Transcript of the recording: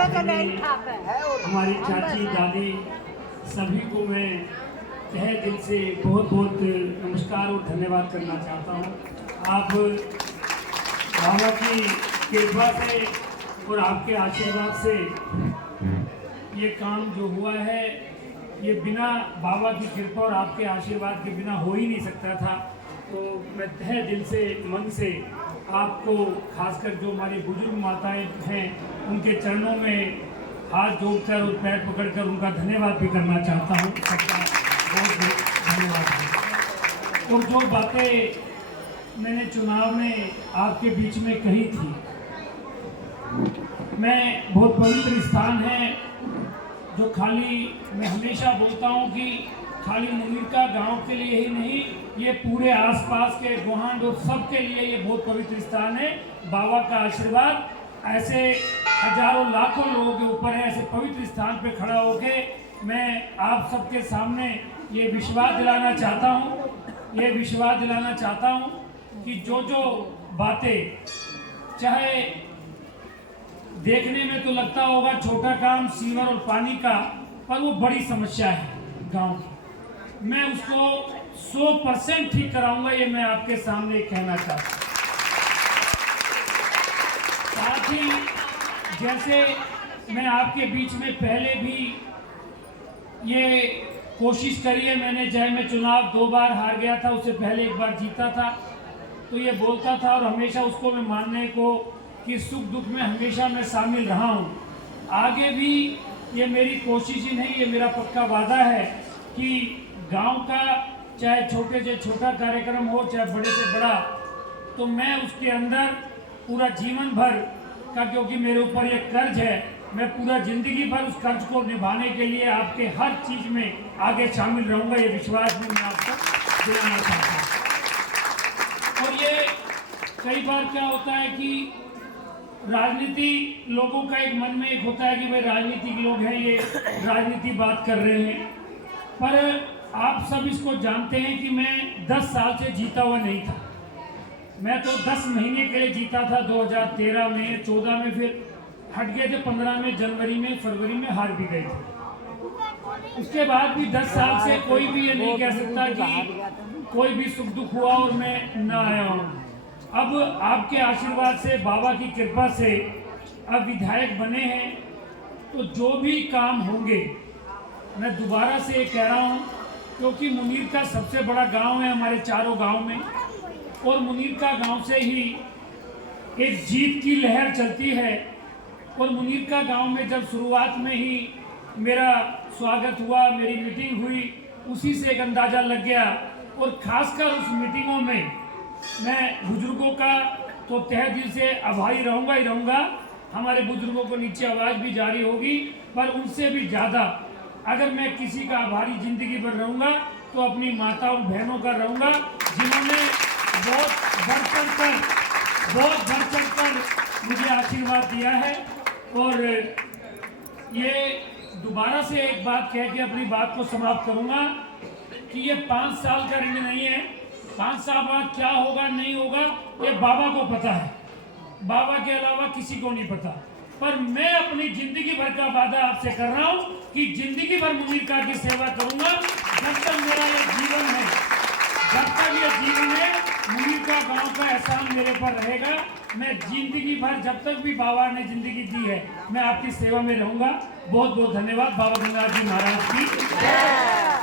हमारी चाची दादी सभी को मैं तहे दिल से बहुत बहुत नमस्कार और धन्यवाद करना चाहता हूँ। आप बाबा की कृपा से और आपके आशीर्वाद से ये काम जो हुआ है ये बिना बाबा की कृपा और आपके आशीर्वाद के बिना हो ही नहीं सकता था। तो मैं तहे दिल से मन से आपको खासकर जो हमारी बुजुर्ग माताएं हैं उनके चरणों में हाथ जोड़कर और पैर पकड़कर उनका धन्यवाद भी करना चाहता हूँ। सबका बहुत बहुत धन्यवाद है। और जो बातें मैंने चुनाव में आपके बीच में कही थी, मैं बहुत पवित्र स्थान है जो खाली मैं हमेशा बोलता हूँ कि खाली मुनीरका गांव के लिए ही नहीं, ये पूरे आसपास के गोहांड और सब के लिए ये बहुत पवित्र स्थान है। बाबा का आशीर्वाद ऐसे हजारों लाखों लोगों के ऊपर है। ऐसे पवित्र स्थान पे खड़ा होके मैं आप सबके सामने ये विश्वास दिलाना चाहता हूँ कि जो बातें चाहे देखने में तो लगता होगा छोटा काम सीवर और पानी का, पर वो बड़ी समस्या है गांव की। मैं उसको 100% ठीक कराऊंगा, ये मैं आपके सामने कहना चाहता हूँ। साथ ही जैसे मैं आपके बीच में पहले भी ये कोशिश करी है, मैंने चाहे मैं चुनाव 2 बार हार गया था, उससे पहले 1 बार जीता था, तो ये बोलता था और हमेशा उसको मैं मानने को कि सुख दुख में हमेशा मैं शामिल रहा हूँ। आगे भी ये मेरी कोशिश ही नहीं, ये मेरा पक्का वादा है कि गांव का चाहे छोटे से छोटा कार्यक्रम हो चाहे बड़े से बड़ा, तो मैं उसके अंदर पूरा जीवन भर का, क्योंकि मेरे ऊपर ये कर्ज है, मैं पूरा जिंदगी भर उस कर्ज को निभाने के लिए आपके हर चीज में आगे शामिल रहूंगा। ये विश्वास भी मैं आपको दिलाना चाहता हूँ। और ये कई बार क्या होता है कि राजनीति लोगों का एक मन में एक होता है कि भाई राजनीतिक लोग हैं, ये राजनीति बात कर रहे हैं, पर आप सब इसको जानते हैं कि मैं 10 साल से जीता हुआ नहीं था। मैं तो 10 महीने के लिए जीता था, 2013 में, 14 में, फिर हट गए थे, 15 में, जनवरी में, फरवरी में हार भी गए थे। उसके बाद भी 10 साल से कोई भी ये नहीं कह सकता कि कोई भी सुख दुख हुआ और मैं ना आया हूँ। अब आपके आशीर्वाद से, बाबा की कृपा से अब विधायक बने हैं, तो जो भी काम होंगे, मैं दोबारा से ये कह रहा हूँ, क्योंकि मुनीरका सबसे बड़ा गांव है हमारे चारों गांव में, और मुनीरका गांव से ही एक जीत की लहर चलती है। और मुनीरका गांव में जब शुरुआत में ही मेरा स्वागत हुआ, मेरी मीटिंग हुई, उसी से एक अंदाज़ा लग गया। और खासकर उस मीटिंगों में मैं बुजुर्गों का तो तहे दिल से आभारी रहूँगा ही रहूँगा। हमारे बुजुर्गों को नीचे आवाज़ भी जारी होगी, पर उनसे भी ज़्यादा अगर मैं किसी का आभारी ज़िंदगी भर रहूँगा तो अपनी माता और बहनों का रहूँगा, जिन्होंने बहुत बढ़ चढ़ कर मुझे आशीर्वाद दिया है। और ये दोबारा से एक बात कह के अपनी बात को समाप्त करूँगा कि ये 5 साल का ऋण नहीं है। 5 साल बाद क्या होगा नहीं होगा ये बाबा को पता है, बाबा के अलावा किसी को नहीं पता। पर मैं अपनी जिंदगी भर का वादा आपसे कर रहा हूँ कि जिंदगी भर मुनीरका की सेवा करूंगा। जब तक मेरा ये जीवन है, जब तक ये जीवन है, मुनीरका गांव का एहसान मेरे पर रहेगा। मैं जिंदगी भर, जब तक भी बाबा ने जिंदगी दी है, मैं आपकी सेवा में रहूंगा। बहुत बहुत धन्यवाद। बाबा गंगाधर जी महाराज की।